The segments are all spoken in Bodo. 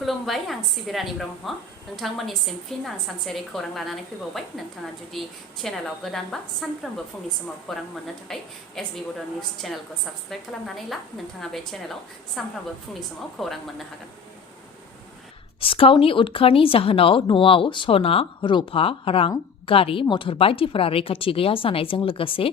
खुलुमबाय आं सिबिरानि ब्रह्म नोंथांमोननिसिम फिन आं सानसेयारि खौरां लानानै फैबावबाय नोंथाङा जुदि चेनेलाव गोदानबा सानफ्रोमबो फुंनि समाव खौरां मोननो थाखाय एसबि बड' निउज चेनेलखौ साबस्क्राइब खालामनानै ला नोंथाङा बे चेनेलाव सानफ्रोमबो फुंनि समाव खौरां मोननो हागोन। सिखावनि उदखारनि जाहोनाव न'आव सना रुफा रां गारि मटर बायदिफोरा रैखाथि गैया जानायजों लोगोसे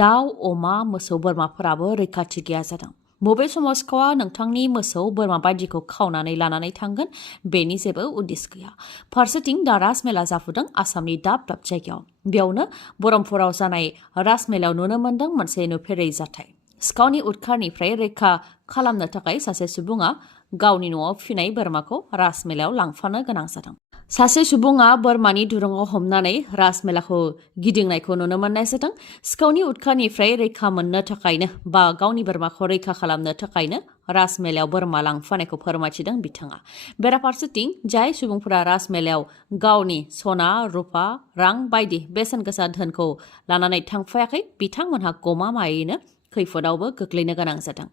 दाउ अमा मोसौ बोरमाफोराबो रैखाथि गैया जादों। बबे समाव सिखावा नोंथांनि मोसौ बोरमा बायदिखौ खावनानै लानानै थांगोन बेनि जेबो उदिस गैया। फारसेथिं दा राजमेला जाफुदों आसामनि दाब दाब जायगायाव। बेयावनो बरमपुराव जानाय राजमेलायाव नुनो मोन्दों मोनसे नुफेरै जाथाय। सिखावनि उदखारनिफ्राय रैखा खालामनो थाखाय सासे सुबुङा गावनि न'आव फिनाय बोरमाखौ राजमेलायाव लांफानो गोनां जादों। सासे सुबुङा बोरमानि दुरुङाव हमनानै राजमेलाखौ गिदिंनायखौ नुनो मोननाय जादों। सिखावनि उदखारनिफ्राय रैखा मोननो थाखायनो बा गावनि बोरमाखौ रैखा खालामनो थाखायनो राजमेलायाव बोरमा लांफानायखौ फोरमायथिदों बिथाङा। बेराफारसेथिं जाय सुबुंफोरा राजमेलायाव गावनि सना रुफा रां बायदि बेसेन गोसा धोनखौ लानानै थांफायाखै बिथांमोनहा गमामायैनो खैफोदावबो गोग्लैनो गोनां जादों।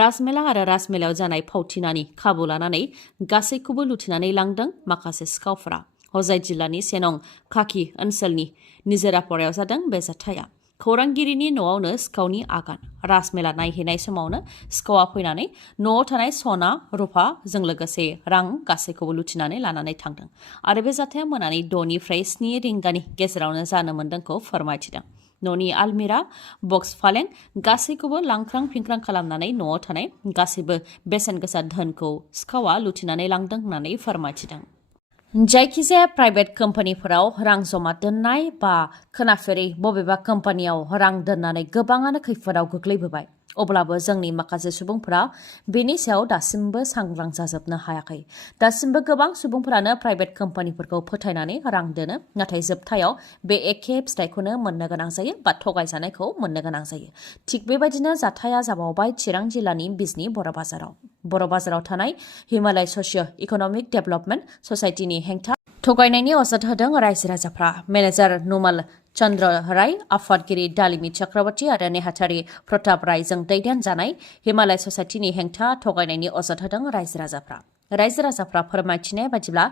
राजमेला आरो राजमेलायाव जानाय फावथिनानि खाबु लानानै गासैखौबो लुथिनानै लांदों माखासे सिखावफोरा। हजाय जिल्लानि सेनं खाखि ओनसोलनि निजोरापारायाव जादों बे जाथाया। खौरांगिरिनि न'आवनो सिखावनि आगान। राजमेला नायहैनाय समावनो सिखावा फैनानै न'आव थानाय सना रुफाजों लोगोसे रां गासैखौबो लुथिनानै लानानै थांदों आरो बे जाथाया मोनानि 6 निफ्राय 7 रिंगानि गेजेरावनो जानो मोन्दोंखौ फोरमायथिदों। न'नि आलमिरा बक्स फालें गासैखौबो लांख्रां फिंख्रां खालामनानै न'आव थानाय गासैबो बेसेन गोसा धोनखौ सिखावा लुथिनानै लांदों होननानै फोरमायथिदों। जायखिजाया प्राइभेट कम्पानिफोराव रां जमा दोननाय बा खोनाफेरै बबेबा कम्पानियाव रां दोननानै गोबाङानो खैफोदाव गोग्लैबोबाय। अब्लाबो जोंनि माखासे सुबुंफोरा बेनि सायाव दासिमबो सांग्रां जाजोबनो हायाखै। दासिमबो गोबां सुबुंफोरानो प्राइभेट कम्पानिफोरखौ फोथायनानै रां दोनो, नाथाय जोबथायाव बे एखे फिथाइखौनो मोननो गोनां जायो बा थगायजानायखौ मोननो गोनां जायो। थिग बेबायदिनो जाथाया जाबावबाय चिरां जिल्लानि बिजनी बर' बाजाराव। बर' बाजाराव थानाय हिमालय ससिय' इक'नमिक डेभेलपमेन्ट ससाइटिनि हेंथा थगायनायनि अजद होदों रायजो राजाफ्रा। मेनेजार नुमाल चन्द्र राय, आफादगिरि दालिमि चक्रवर्ती आरो नेहाथारि प्रताप रायजों दैदेनजानाय हिमालय ससाइटिनि हेंथा थगायनायनि अजद होदों रायजो राजाफ्रा। रायजो राजाफ्रा फोरमायथिनाय बायदिब्ला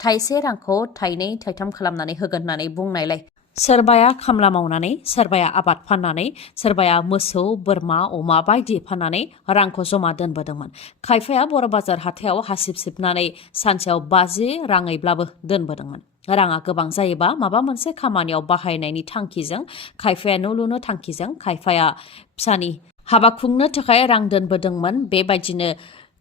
थाइसे रांखौ थाइनै थाइथाम खालामनानै होगोन होननानै बुंनायलाय सोरबाया खामला मावनानै, सोरबाया आबाद फाननानै, सोरबाया मोसौ बोरमा अमा बायदि फाननानै रांखौ जमा दोनबोदोंमोन। खायफाया बर' बाजार हाथायाव हासिब सिबनानै सानसेयाव 50 राङैब्लाबो दोनबोदोंमोन। राङा गोबां जायोबा माबा मोनसे खामानियाव बाहायनायनि थांखिजों, खायफाया न' लुनो थांखिजों, खायफाया फिसानि हाबा खुंनो थाखाय रां दोनबोदोंमोन। बेबायदिनो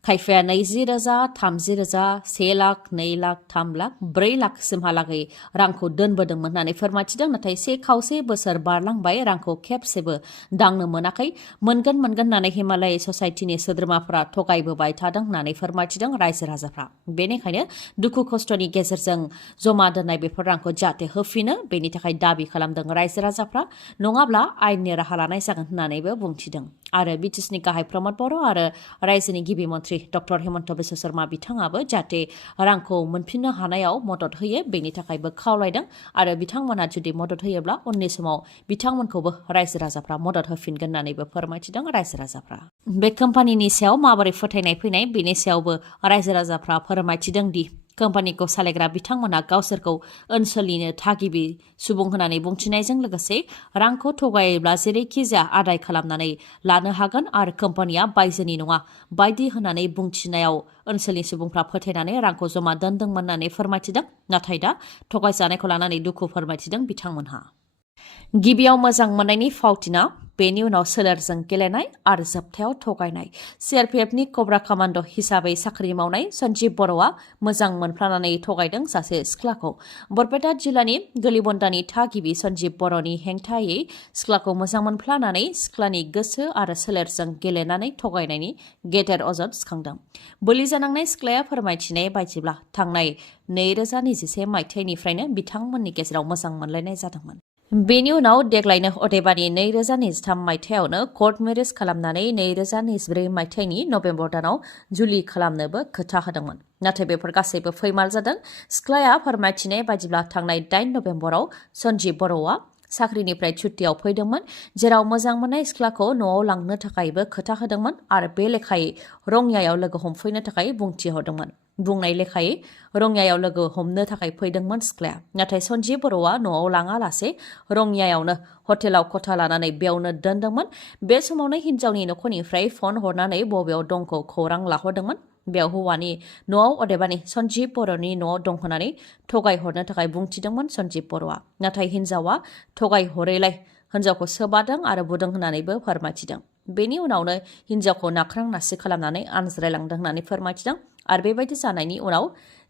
खायफाया 20,000, 30,000, 1 लाख, 2 लाख, 3 लाख, 4 लाखसिमहालागै रांखौ दोनबोदोंमोन होननानै फोरमायथिदों। नाथाय 1 बोसोर बारलांबाय रांखौ खेबसेबो दांनो मोनाखै। मोनगोन होननानै हिमालय ससाइटिनि सोद्रोमाफोरा थगायबोबाय थादों होननानै फोरमायथिदों रायजो राजाफ्रा। बेनिखायनो दुखु खस्थ'नि गेजेरजों जमा दोननाय बेफोर रांखौ जाहाथे होफिनो बेनि थाखाय दाबि खालामदों रायजो राजाफ्रा, नङाब्ला आयेननि राहा लानाय जागोन होननानैबो बुंथिदों। आरो बिटिसिनि गाहाय प्रमद बर' आरो रायजोनि गिबि मन्थ्रि डक्टर हेमन्त बिश्व शर्मा बिथाङाबो जाहाथे रांखौ मोनफिननो हानायाव मदद होयो बेनि थाखायबो खावलायदों आरो बिथांमोनहा जुदि मदद होयोब्ला उननि समाव बिथांमोनखौबो रायजो राजाफ्रा मदद होफिनगोन होननानैबो फोरमायथिदों रायजो राजाफ्रा। बे कम्पानिनि सायाव माबोरै फोथायनाय फैनाय बेनि सायावबो रायजो राजाफ्रा फोरमायथिदों दि कम्पानिखौ सालायग्रा बिथांमोना गावसोरखौ ओनसोलनिनो थागिबि सुबुं होननानै बुंथिनायजों लोगोसे रांखौ थगायोब्ला जेरैखि जाया आदाय खालामनानै लानो हागोन आरो कम्पानिया बायजोनि नङा बायदि होननानै बुंथिनायाव ओनसोलनि सुबुंफ्रा फोथायनानै रांखौ जमा दोनदोंमोन होननानै फोरमायथिदों। नाथाय दा थगायजानायखौ लानानै दुखु फोरमायथिदों बिथांमोनहा। गिबियाव मोजां मोननायनि फावथिना, बेनि उनाव सोलेरजों गेलेनाय आरो जोबथायाव थगायनाय। सिआरपिएफनि कब्रा कामान्ड' हिसाबै साख्रि मावनाय सन्जीब बर'आ मोजां मोनफ्लानानै थगायदों सासे सिख्लाखौ। बरपेटा जिल्लानि गोलिबन्दानि थागिबि सन्जीब बर'नि हेंथायै सिख्लाखौ मोजां मोनफ्लानानै सिख्लानि गोसो आरो सोलेरजों गेलेनानै थगायनायनि गेदेर अजद सिखांदों। बोलि जानांनाय सिख्लाया फोरमायथिनाय बायदिब्ला थांनाय 2021 मायथाइनिफ्रायनो बिथांमोननि गेजेराव मोजां मोनलायनाय जादोंमोन। बेनि उनाव देग्लायनो अदेबानि 2023 मायथाइयावनो कर्ट मेरेज खालामनानै 2024 मायथाइनि नभेम्बर दानाव जुलि खालामनोबो खोथा होदोंमोन। नाथाय बेफोर गासैबो फैमाल जादों। सिख्लाया फोरमायथिनाय बायदिब्ला थांनाय 8 नभेम्बराव सन्जीब बर'आ साख्रिनिफ्राय छुट्टियाव फैदोंमोन, जेराव मोजां मोननाय सिख्लाखौ न'आव लांनो थाखायबो खोथा होदोंमोन आरो बे लेखायै रङियायाव लोगो हमफैनो थाखाय बुंथिहरदोंमोन। बुंनाय लेखायै रङियायाव लोगो हमनो थाखाय फैदोंमोन सिख्लाया। नाथाय सन्जिब बर'आ न'आव लाङालासे रङियायावनो हटेलाव खथा लानानै बेयावनो दोनदोंमोन। बे समावनो हिन्जावनि नखरनिफ्राय फन हरनानै बबेयाव दंखौ खौरां लाहरदोंमोन। बेयाव हौवानि न'आव अदेबानि सन्जिब बर'नि न'आव दं होननानै थगायहरनो थाखाय बुंथिदोंमोन सन्जिब बर'आ। नाथाय हिन्जावा थगायहरैलाय हिन्जावखौ सोबादों आरो बुदों होननानैबो फोरमायथिदों। बेनि उनावनो हिन्जावखौ नाख्रां नासि खालामनानै आनज्रायलांदों होननानै फोरमायथिदों। आरो बेबायदि जानायनि उनाव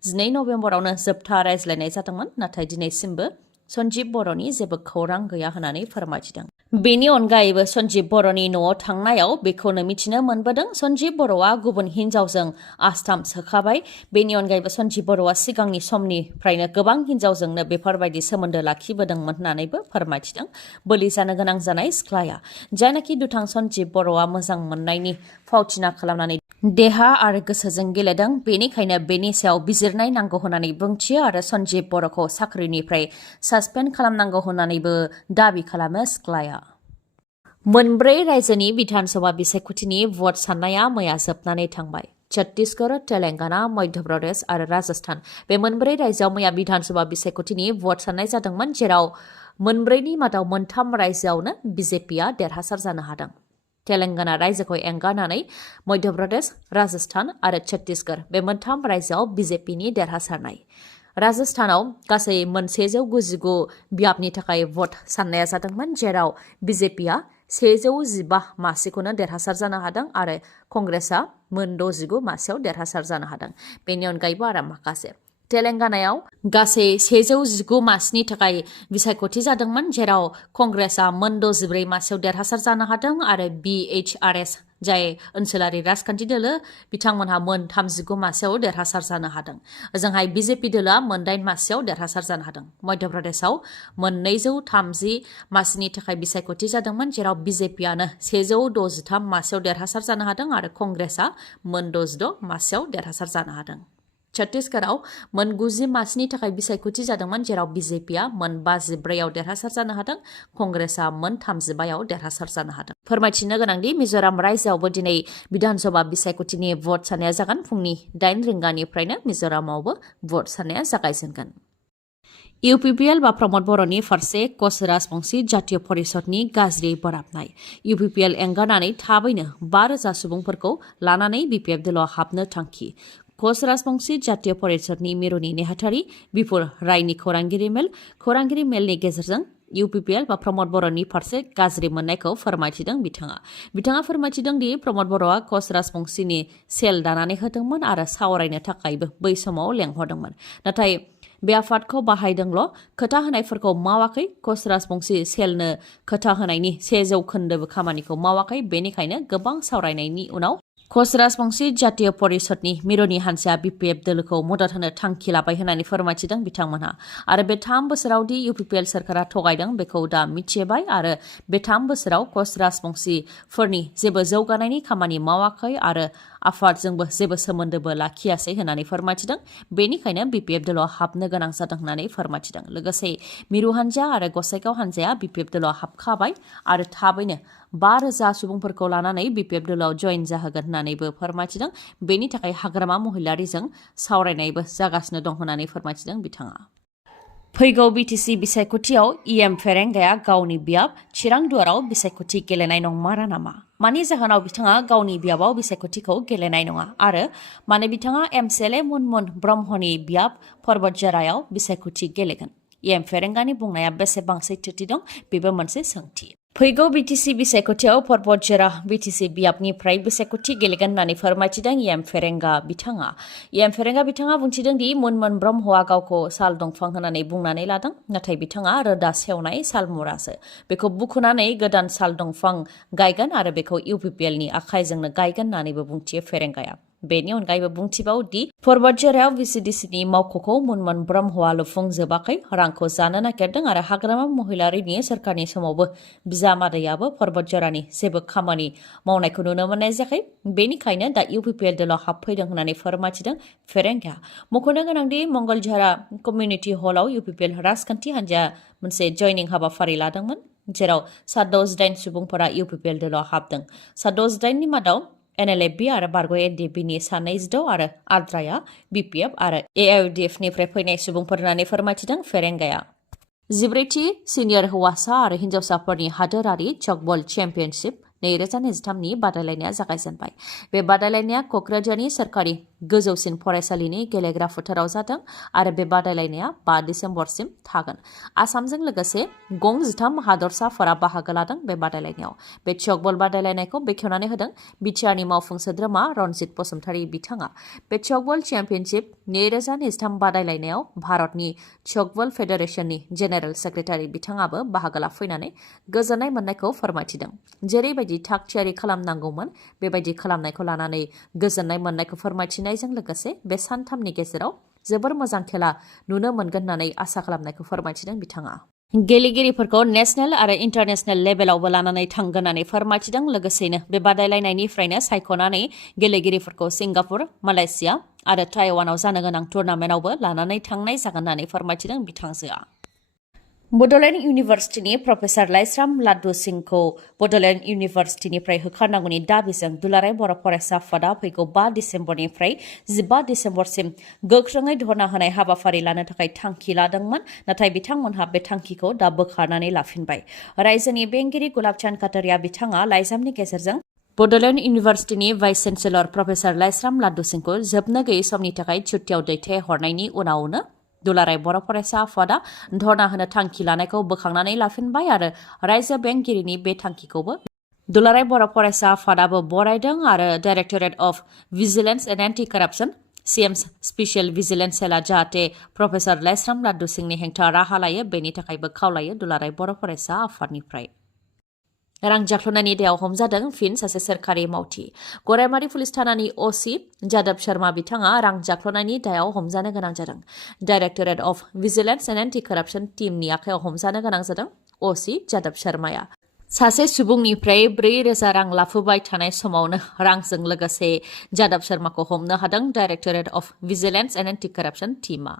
12 नभेम्बरावनो जोबथा रायज्लायनाय जादोंमोन। नाथाय दिनैसिमबो सन्जिब बर'नि जेबो खौरां गैया होननानै फोरमायथिदों। बेनि अनगायैबो सन्जिब बर'नि न'आव थांनायाव बेखौनो मिथिनो मोनबोदों सन्जिब बर'आ गुबुन हिन्जावजों आस्थाम सोखाबाय। बेनि अनगायैबो सन्जिब बर'आ सिगांनि समनिफ्रायनो गोबां हिन्जावजोंनो बेफोरबायदि सोमोन्दो लाखिबोदोंमोन होननानैबो फोरमायथिदों। बोलि जानो गोनां जानाय सिख्लाया जायनाखि दुथां सन्जिब बर'आ मोजां मोननायनि फावथिना खालामनानै देहा आरो गोसोजों गेलेदों, बेनिखायनो बेनि सायाव बिजिरनाय नांगौ होननानै बुंथियो आरो सन्जिब बर'खौ साख्रिनिफ्राय सासपेन्ड खालामनांगौ होननानैबो दाबि खालामो सिख्लाया। मोनब्रै रायजोनि बिधान सभा बिसायख'थिनि भट साननाया मैया जोबनानै थांबाय। छत्तीसगढ़, तेलेंगाना, मध्य प्रदेश आरो राजस्थान बे मोनब्रै रायजोआव मैया बिधान सभा बिसायख'थिनि भट साननाय जादोंमोन, जेराव मोनब्रैनि मादाव मोनथाम रायजोआवनो बिजेपिआ देरहासार जानो हादों। तेलेंगाना रायजोखौ एंगारनानै मध्य प्रदेश, राजस्थान आरो छत्तीसगढ़ बे मोनथाम रायजोआव बिजेपिनि देरहासारनाय। राजस्थानाव गासै 199 बियाबनि थाखाय भट साननाया जादोंमोन, जेराव बिजेपिआ 115 मासिखौनो देरहासार जानो हादों आरो कंग्रेसआ 69 मासियाव देरहासार जानो हादों। बेनि अनगायैबो आरो माखासे तेलेंगानायाव गासै 119 मासिनि थाखाय बिसायख'थि जादोंमोन, जेराव कंग्रेसआ 64 मासियाव देरहासार जानो हादों आरो BHRS जाय ओनसोलारि राजखान्थि दोलो बिथांमोनहा 39 मासियाव देरहासार जानो हादों। ओजोंहाय बिजेपि दोलोआ 8 मासियाव देरहासार जानो हादों। मध्य प्रदेशआव 230 मासिनि थाखाय बिसायख'थि जादोंमोन, जेराव बिजेपिआनो 163 मासियाव देरहासार जानो हादों आरो कंग्रेसआ 66 मासियाव देरहासार जानो हादों। छत्तीसगढ़आव 90 मासिनि थाखाय बिसायख'थि जादोंमोन, जेराव बिजेपिआ 54आव देरहासार जानो हादों, कंग्रेसआ 35आव देरहासार जानो हादों। फोरमायथिनो गोनांदि मिज'राम रायजोआवबो दिनै बिधानसभा बिसायख'थिनि भट साननाया जागोन। फुंनि 8 रिंगानिफ्रायनो मिज'रामावबो भट साननाया जागायजेनगोन। इउपिपिएल बा प्रमद बर'नि फारसे कच राजबंशी जातीय परिषदनि गाज्रि बोराबनाय। इउपिपिएल एंगारनानै थाबैनो 5,000 सुबुंफोरखौ लानानै बिपिएफ दोलोआव हाबनो थांखि। कच राजबंशी जातीय परिषदनि मिरुनि नेहाथारि बिपुर रायनि खौरांगिरि मेलनि गेजेरजों इउपिपिएल बा प्रमद बर'नि फारसे गाज्रि मोननायखौ फोरमायथिदों बिथाङा फोरमायथिदों दि प्रमद बर'आ कच राजबंशीनि सेल दानानै होदोंमोन आरो सावरायनो थाखायबो बै समाव लेंहरदोंमोन। नाथाय बे आफादखौ बाहायदोंल', खोथा होनायफोरखौ मावाखै। कच राजबंशी सेलनो खोथा होनायनि 100% खामानिखौ मावाखै। बेनिखायनो गोबां सावरायनायनि उनाव कच राजबंशी जातीय परिषदनि मिरुनि हान्जाया बिपिएफ दोलोखौ मदद होनो थांखि लाबाय होननानै फोरमायथिदों बिथांमोनहा। आरो बे 3 बोसोराव दि इउपिपिएल सोरखारा थगायदों बेखौ दा मिथिबाय आरो बे 3 बोसोराव कच राजबंशीफोरनि जेबो जौगानायनि खामानि मावाखै आरो आफादजोंबो जेबो सोमोन्दोबो लाखियासै होननानै फोरमायथिदों। बेनिखायनो बिपिएफ दोलोआव हाबनो गोनां जादों होननानै फोरमायथिदों। लोगोसे मिरु हान्जा आरो गसाइगाव हान्जाया बिपिएफ दोलोआव हाबखाबाय आरो थाबैनो 5,000 सुबुंफोरखौ लानानै बिपिएफ दोलोआव जइन जाहोगोन होननानैबो फोरमायथिदों। बेनि थाखाय हाग्रामा महिलारिजों सावरायनायबो जागासिनो दं होननानै फोरमायथिदों बिथाङा। फैगौ बिटिसि बिसायख'थियाव इएम फेरेंगाया गावनि बियाब चिरांदुवाराव बिसायख'थि गेलेनाय नंमारा नामा? मानि जाहोनाव बिथाङा गावनि बियाबाव बिसायख'थिखौ गेलेनाय नङा आरो मानो बिथाङा एमसिएलए मुनमुन ब्रह्मनि बियाब पर्बतझारायाव बिसायख'थि गेलेगोन? इएम फेरेंगानि बुंनाया बेसेबां सैथोथि दं? बेबो मोनसे सोंथि। फैगौ बिटिसि बिसायख'थियाव पर्बतझारा बिटिसि बियाबनिफ्राय बिसायख'थि गेलेगोन होननानै फोरमायथिदों इएम फेरेंगा बिथाङा बुंथिदों दि मुनमुन ब्रह्मआ गावखौ साल दंफां होननानै बुंनानै लादों, नाथाय बिथाङा रोदा सेवनाय सालमुरासो। बेखौ बुखुनानै गोदान साल दंफां गायगोन आरो बेखौ इउपिपिएलनि आखाइजोंनो गायगोन होननानैबो बुंथियो फेरेंगाया। बेनि अनगायैबो बुंथिबाव दि पर्बतझारायाव भिसिडिसिनि मावख'खौ मुनमुन ब्रह्मआ लुफुंजोबाखै, रांखौ जानो नागिरदों आरो हाग्रामा महिलारिनि सोरखारनि समावबो बिजामादैयाबो पर्बतझारानि जेबो खामानि मावनायखौ नुनो मोननाय जायाखै। बेनिखायनो दा इउपिपिएल दोलोआव हाबफैदों होननानै फोरमायथिदों फेरेंगाया। मख'नो गोनांदि मंगलझारा कमिउनिटि हलाव इउपिपिएल राजखान्थि हान्जाया मोनसे जयनिं हाबाफारि लादोंमोन, जेराव 768 सुबुंफोरा इउपिपिएल दोलोआव हाबदों। 768नि मादाव NLFB आरो बारग' NDPनि सा 26 आरो आद्राया BPF आरो AIUDFनिफ्राय फैनाय सुबुंफोर होननानै फोरमायथिदों फेरेंगाया। 14थि सिनियर हौवासा आरो हिन्जावसाफोरनि हादोरारि चकबल चेम्पियनशिप 2023नि बादायलायनाया जागायजेनबाय। बे बादायलायनाया क'क्राझारनि सोरखारि गोजौसिन फरायसालिनि गेलेग्रा फोथाराव जादों आरो बे बादायलायनाया 5 डिसेम्बरसिम थागोन। आसामजों लोगोसे गं 13 हादरसाफोरा बाहागो लादों बे बादायलायनायाव। बे चकबल बादायलायनायखौ बेखेवनानै होदों बिटिआरनि मावफुं सोद्रोमा रनजित बसुमतारी बिथाङा। बे चकबल चेम्पियनशिप 2023 बादायलायनायाव भारतनि चकबल फेडारेशननि जेनेरेल सेक्रेटारि बिथाङाबो बाहागो लाफैनानै गोजोननाय मोननायखौ फोरमायथिदों। जेरैबायदि थाग थियारि खालामनांगौमोन बेबायदि खालामनायखौ लानानै गोजोननाय मोननायखौ फोरमायथिनायजों लोगोसे बे सानथामनि गेजेराव जोबोर मोजां खेला नुनो मोनगोन होननानै आसा खालामनायखौ फोरमायथिदों बिथाङा। गेलेगिरिफोरखौ नेशनेल आरो इन्टारनेशनेल लेभेलावबो लानानै थांगोन होननानै फोरमायथिदों। लोगोसेनो बे बादायलायनायनिफ्रायनो सायख'नानै गेलेगिरिफोरखौ सिंगापुर, मालयेशिया आरो ताइवानाव जानो गोनां टुर्नामेन्टआवबो लानानै थांनाय जागोन होननानै फोरमायथिदों बिथांजोआ। बड'लेण्ड इउनिभार्सिटिनि प्रफेसार लाइस्राम लाड्डु सिंहखौ बड'लेण्ड इउनिभार्सिटिनिफ्राय होखारनांगौनि दाबिजों दुलाराय बर' फरायसा आफादा फैगौ 5 डिसेम्बरनिफ्राय 15 डिसेम्बरसिम गोख्रोङै धर्ना होनाय हाबाफारि लानो थाखाय थांखि लादोंमोन। नाथाय बिथांमोनहा बे थांखिखौ दा बोखारनानै लाफिनबाय। रायजोनि बेंगिरि गुलाबचान्द काटारिया बिथाङा लाइजामनि गेजेरजों Bodoland इउनिभार्सिटिनि vice chancellor professor Laishram laddu सिंहखौ जोबनो गैयै समनि थाखाय छुट्टियाव दैथायहरनायनि उनावनो दुलाराय बर' फरायसा आफादा धर्ना होनो थांखि लानायखौ बोखांनानै लाफिनबाय आरो रायजो बेंगिरिनि बे थांखिखौबो दुलाराय बर' फरायसा आफादाबो बरायदों आरो directorate of vigilance and anti corruption CM special vigilance सेलआ जाहाथे प्रफेसार लाइस्राम लाड्डु सिंहनि हेंथा राहा लायो बेनि थाखायबो खावलायो दुलाराय बर' फरायसा आफादनिफ्राय। रां जाख्ल'नायनि दायाव हमजादों फिन सासे सोरखारि मावथि। गरायमारि पुलिस थानानि OC जादब शर्मा बिथाङा रां जाख्ल'नायनि दायाव हमजानो गोनां जादों। Directorate of vigilance and anti corruption टीमनि आखायाव हमजानो गोनां जादों OC जादब शर्माया। सासे सुबुंनिफ्राय 4,000 रां लाफुबाय थानाय समावनो रांजों लोगोसे जादब शर्माखौ हमनो हादों directorate of vigilance and anti corruption टीमआ।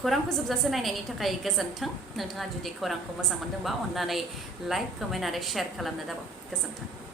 खौरांखौ जोबजासे नायनायनि थाखाय गोजोन्थों। नोंथाङा जुदि खौरांखौ मोजां मोनदोंबा अन्नानै लाइक, कमेन्ट आरो शेयार खालामनो दाबाव। गोजोन्थों।